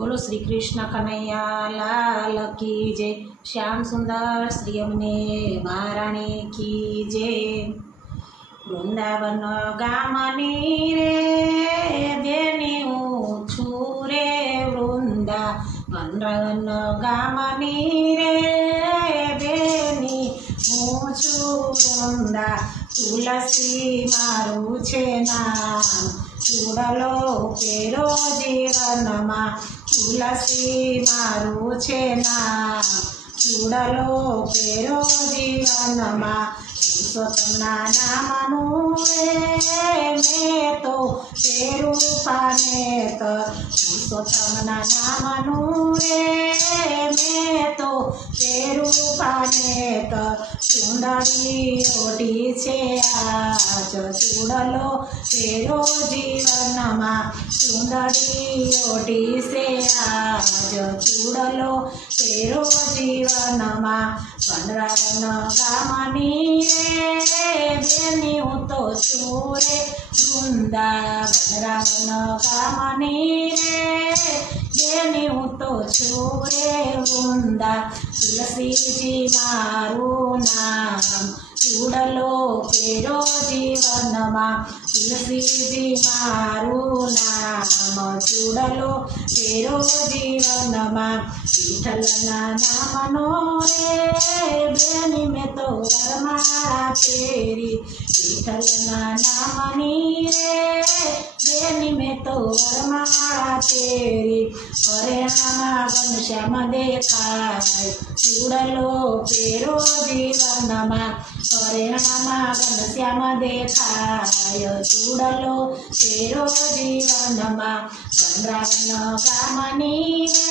बोलो श्री कृष्ण कन्हैया लाल की जय। श्याम सुंदर श्री अमने महाराणी की जय। वृंदावन गामनी रे जेनी छु रे वृंदावन गामनी रे जेनी छु वृंदा तुलसी मारू छे नाम चूड़लो केरो जीवन मा तुलसी मारू छे नाम चूड़लो केरो जीवन मा पुरुषोत्तमना नामनु रे मैं तो तेरू पानेत पुरुषोत्तमना नामनु रे मैं तो तेरू पानेत चूंदड़ी ओढ़ी छे आज चूड़लो तेरो जीवन मा चूंदड़ी ओढ़ी से आज चूड़लो तेरो जीवन मा वनरावन गामनी रे बेनी हूँ तो छु रे वृंदावन गामनी रे बेनी हूँ तो छु रे वृंदा तुलसी जी मारू नाम चूड़लो केरो जीवन मा तुलसी जी मारू नाम चूड़लो केरो जीवन मा विठ्ठलना नामनो रे बेनी में तो वरमाला तेरी विठ्ठलना नामनी रे बेनी में तो वरमाला तेरी परिणामा घनश्याम देखाय चूड़लो केरो जीवन मा परिणामा घनश्याम देखाय चूड़लो केरो जीवन मा वनरावन गामनी रे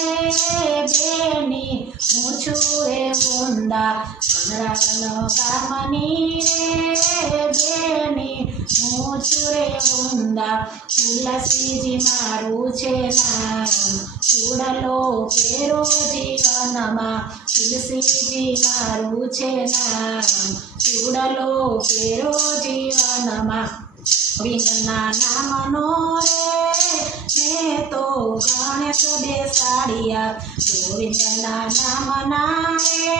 बेनी हूँ छु रे वृंदा वनरावन गामनी रे बेनी हूँ छु रे वृंदा तुलसी जी मारू छे नाम चूड़लो केरो जीवन मा तुलसी जी मारू छे नाम चूड़लो केरो जीवन मा गोविंदना नामनो रे मैं तो गणेश बेसाड़िया गोविंदना नामना रे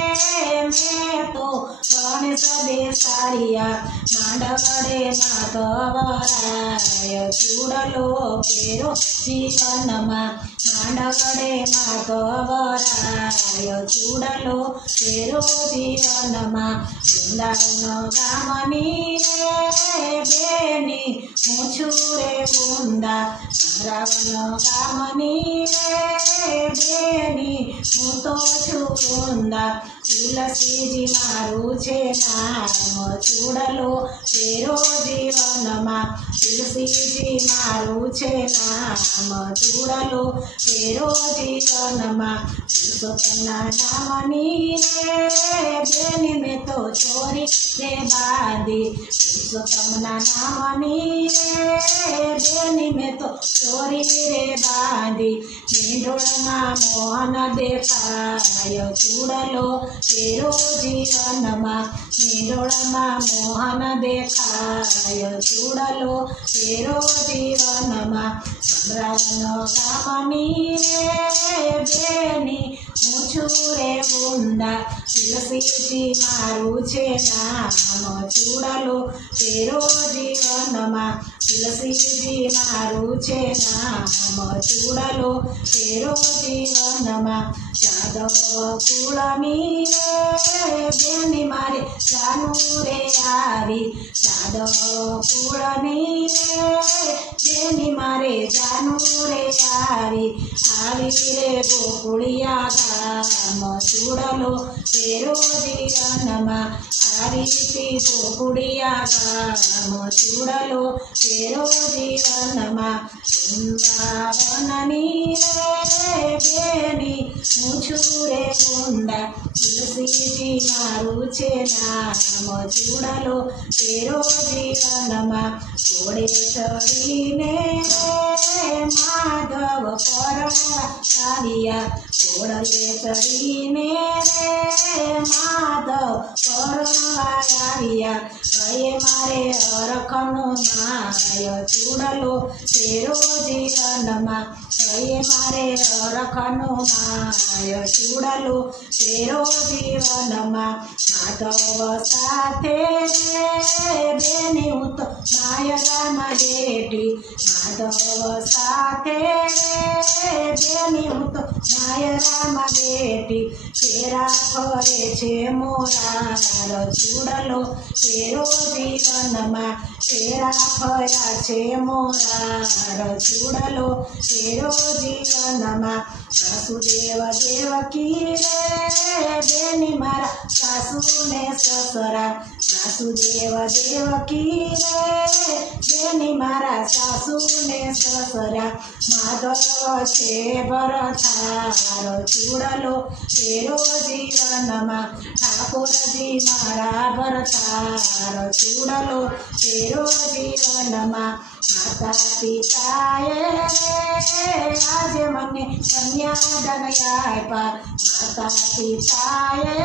मैं तो गणेश बेसाड़िया मांडवड़े माधवराय चूड़लो केरो जीवन मा मांडवड़े माधवराय चूड़लो केरो जीवन मा वृंदावन गामनी रे बेनी हूँ छु रे वृंदा वनरावन गामनी रे बेनी हूँ तो छु वृंदा तुलसी जी मारू छे नाम चूड़लो केरो जीवन मा तुलसी जी मारू छे नाम चूड़लो केरो जीवन मा पुरुषोत्तमना नामनी रे बेनी में तो छोरी रे बांधी पुरुषोत्तमना नामनी रे बेनी में तो छोरी रे बांधी मींढोळमा मोहन देखाय चूड़लो केरो जीवन मा मींढोळमा मोहन देखाय चूड़लो केरो जीवन मा वनरावन गामनी रे बेनी हूँ छु रे वृंदा तुलसी जी मारू छे नाम चूड़लो केरो जीवन मा तुलसी जी मारू छे नाम चूड़लो केरो जीवन मा यादव कुळनी रे बेनी मारे जानू रे आवी यादव कुळनी रे बेनी मारे जानू रे आवी रे गोकुळिया गाम चूड़लो केरो जीवन मा गोकुळिया गाम चूड़लो केरो जीवन मा वृंदावननी रे बेनी हूँ छु रे वृंदा तुलसी जी मारू छे नाम चूड़लो केरो जीवन मा घोड़े चढ़ीने माधव परमाया घोड़े चढ़ीने माधव परमाया કહીએ મારે હરખનો માય ચૂડલો તેરો જીવનમાં કહીએ મારે હરખનો માય ચૂડલો તેરો જીવનમાં માધવ સાથે બેની હું તો માયરામાં બેઠી માધવ સાથે બેની હું તો માયરામાં બેઠી ફેરા ફરે છે મોરાર ચૂડલો તેરો જીવનમાં ફેરા ફર્યા છે મોરાર ચૂડલો તેરો જીવનમાં વાસુદેવ દેવકી રે બેની મારા સાસુને સસરા વાસુદેવ દેવકી રે બેની મારા સાસુને સસરા માધવ છે ભરથાર ચૂડલો તેરો જીવનમાં ઠાકોરજી મારા ભરથાર ચૂડલો તેરો જીવનમાં માતા પિતાએ આજે મને કન્યાદાન આપ્યા માતા પિતાએ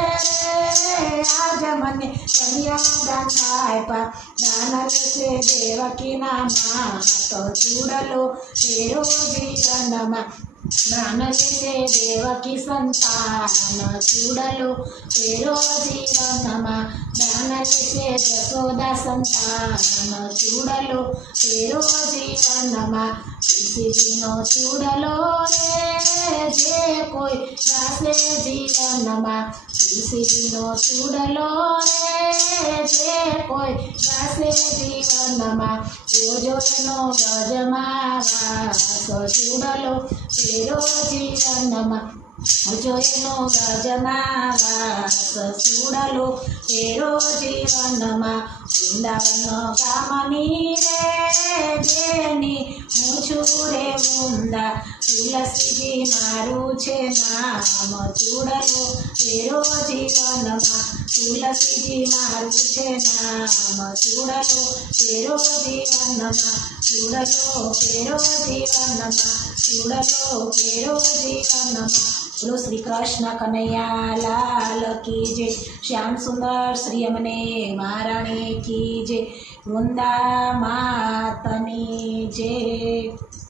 આજે મને કન્યાદાન આપ્યા દાન છે દેવકીના માતો ચૂડલો તેરો જીવનમાં દાન છે દેવકી સંતાન ચૂડલો તેરો જીવનમાં દાન છે જશોદા સંતાન ચૂડલો તેરો જીવનમાં તુલસીજીનો ચૂડલો રે જે કોઈ ગાશે જીવનમાં તુલસીજીનો ચૂડલો રે જે કોઈ ગાશે જીવનમાં જોજો એનો ગજમાં વાસ ચૂડલો તેરો જીવનમાં જો એનો ગજમાં વાસ ચૂડલો તેરો જીવનમાં વૃંદાવન ગામની રે જેની હું છું રે વૃંદા તુલસીજી મારું છે નામ ચૂડલો તેરો જીવનમાં તુલસીજી મારું છે નામ ચૂડલો તેરો જીવનમાં ચૂડલો તેરો જીવનમાં ચૂડલો તેરો જીવનમાં બોલો શ્રી કૃષ્ણ કનૈયા લાલ કી જય શ્યામ સુંદર શ્રી અમને મહારાણી કી જય વૃંદા માતની જય